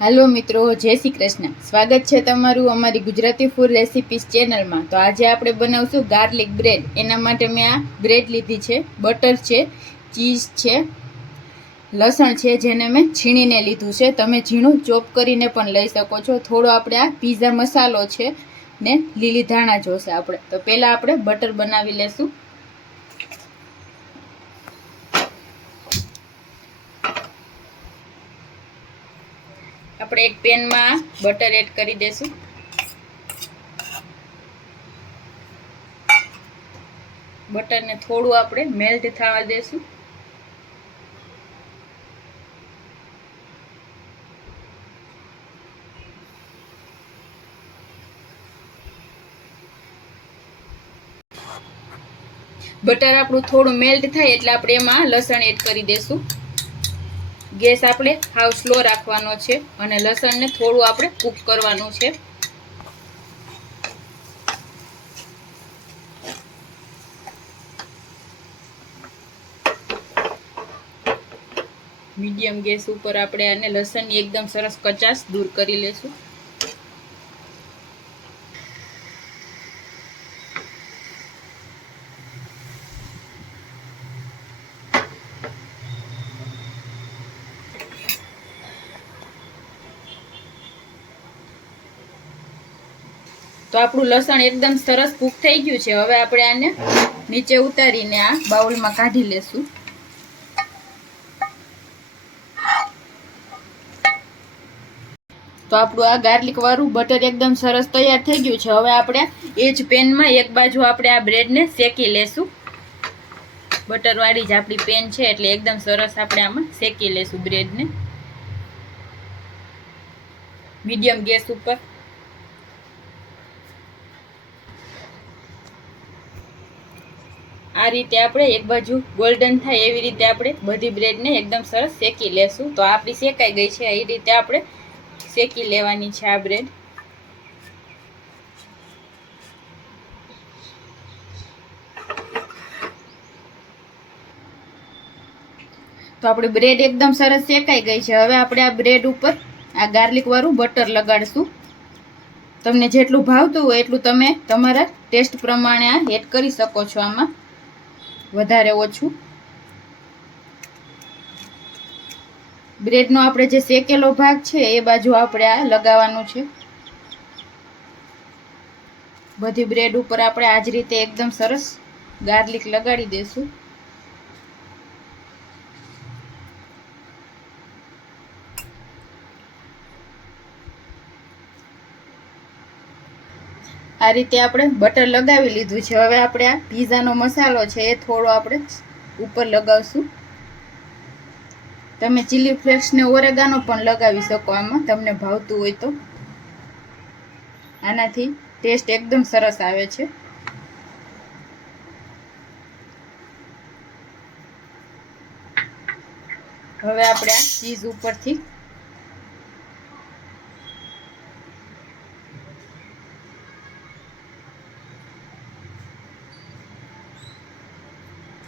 હાલો મિત્રો, જય શ્રી કૃષ્ણ. સ્વાગત છે તમારું અમારી ગુજરાતી ફૂડ રેસિપીસ ચેનલમાં તો આજે આપણે બનાવશું ગાર્લિક બ્રેડ એના માટે મેં આ બ્રેડ લીધી છે બટર છે ચીઝ છે, લસણ છે, જેને મેં છીણીને લીધું છે. તમે ઝીણું ચોપ કરીને પણ લઈ શકો છો. થોડો આપણે આ પીઝા મસાલો છે ને લીલી ધાણા જોશે આપણે. તો પહેલાં આપણે બટર બનાવી લેશું. આપણે એક પેનમાં બટર એડ કરી દેશું બટરને થોડું આપણે મેલ્ટ થવા દેશું બટર આપણું થોડું મેલ્ટ થાય એટલે આપણે એમાં લસણ એડ કરી દેશું ગેસ આપણે હાવ સ્લો રાખવાનો છે અને લસણને થોડું આપણે કૂક કરવાનું છે. મીડિયમ ગેસ ઉપર આપણે આને લસણની એકદમ સરસ કચાશ દૂર કરી લેશું. તો આપણું લસણ એકદમ સરસ કૂક થઈ ગયું છે. હવે આપણે આને નીચે ઉતારીને આ બાઉલમાં કાઢી લેશું. તો આપણું આ ગાર્લિક વાળું બટર એકદમ સરસ તૈયાર થઈ ગયું છે. હવે આપણે એ જ પેનમાં એક બાજુ આપણે આ બ્રેડને શેકી લેશું. બટરવાળી જ આપણી પેન છે એટલે એકદમ સરસ આપણે આમાં શેકી લેશું બ્રેડને. મીડિયમ ગેસ ઉપર. આ રીતે આપણે એક બાજુ ગોલ્ડન થાય એવી રીતે આપણે બધી બ્રેડને એકદમ સરસ શેકી લેશું. તો આપણી શેકાઈ ગઈ છે, એ રીતે આપણે શેકી લેવાની છે આ બ્રેડ તો આપણી બ્રેડ એકદમ સરસ શેકાઈ ગઈ છે. હવે આપણે આ બ્રેડ ઉપર આ ગાર્લિક વાળું બટર લગાડશું. તમને જેટલું ભાવતું હોય એટલું તમે તમારા ટેસ્ટ પ્રમાણે આ એડ કરી શકો છો આમાં. વધારે ઓછું. બ્રેડનો આપણે જે શેકેલો ભાગ છે, એ બાજુ આપણે આ લગાવવાનું છે. બધી બ્રેડ ઉપર આપણે આ જ રીતે એકદમ સરસ ગાર્લિક લગાડી દઈશું આ રીતે આપણે બટર લગાવી લીધું છે. હવે આપણે આ પીઝાનો મસાલો છે એ થોડો આપણે ઉપર લગાવશું. તમે ચીલી ફ્લેક્સ ને ઓરેગાનો પણ લગાવી શકો આમાં, તમને ભાવતું હોય તો. આનાથી ટેસ્ટ એકદમ સરસ આવે છે. હવે આપણે આ ચીઝ ઉપરથી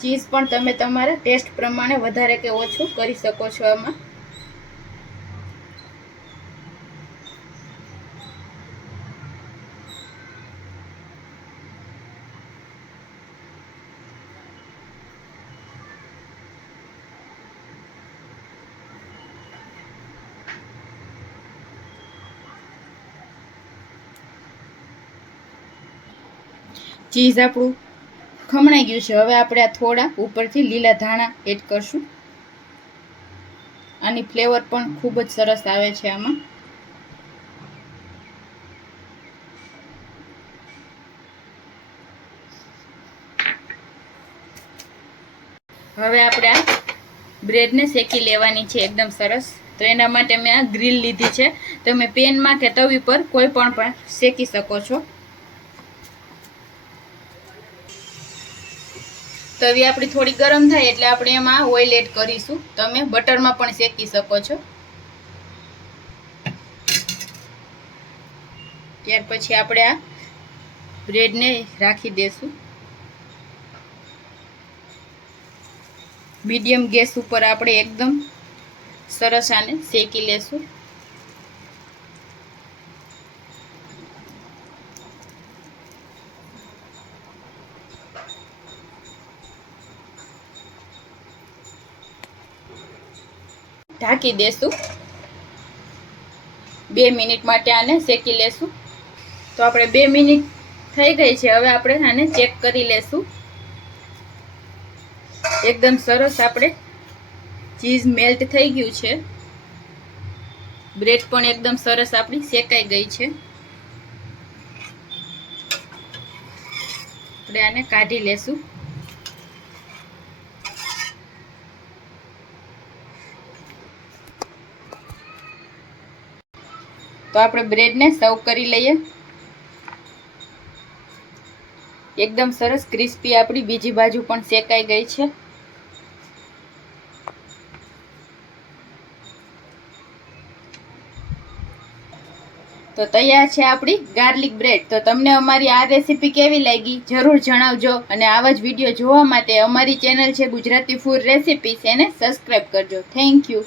ચીઝ પણ તમે તમારા ટેસ્ટ પ્રમાણે વધારે કે ઓછું કરી શકો છો આમાં. ચીઝ આપણું ખમણાઈ ગયું છે. હવે આપણે આ થોડા ઉપરથી લીલા ધાણા એડ કરશું. આની ફ્લેવર પણ ખૂબ જ સરસ આવે છે આમાં. હવે આપણે આ બ્રેડને શેકી લેવાની છે. એકદમ સરસ. તો એના માટે મેં આ ગ્રીલ લીધી છે. તમે પેનમાં કે તવી પર કોઈ પણ પણ શેકી શકો છો. તવી આપણી થોડી ગરમ થાય એટલે આપણે એમાં ઓઇલ એડ કરીશું. તમે બટરમાં પણ શેકી શકો છો. ત્યાર પછી આપણે આ બ્રેડને રાખી દેશું. મીડિયમ ગેસ ઉપર આપણે એકદમ સરસ આને શેકી લેશું. ઢાંકી દેશું. બે મિનિટ માટે આને શેકી લેશું. તો આપણે બે મિનિટ થઈ ગઈ છે, હવે આપણે આને ચેક કરી લેશું. એકદમ સરસ આપણે ચીઝ મેલ્ટ થઈ ગયું છે. બ્રેડ પણ એકદમ સરસ આપણી શેકાઈ ગઈ છે. આપણે આને કાઢી લેશું. તો આપણે બ્રેડને સર્વ કરી લઈએ. એકદમ સરસ ક્રિસ્પી આપણી બીજી બાજુ પણ શેકાઈ ગઈ છે. તો તૈયાર છે આપણી ગાર્લિક બ્રેડ. તો તમને અમારી આ રેસીપી કેવી લાગી જરૂર જણાવજો અને આવા જ વીડિયો જોવા માટે અમારી ચેનલ છે ગુજરાતી ફૂડ રેસીપીસ એને સબસ્ક્રાઈબ કરજો. Thank you.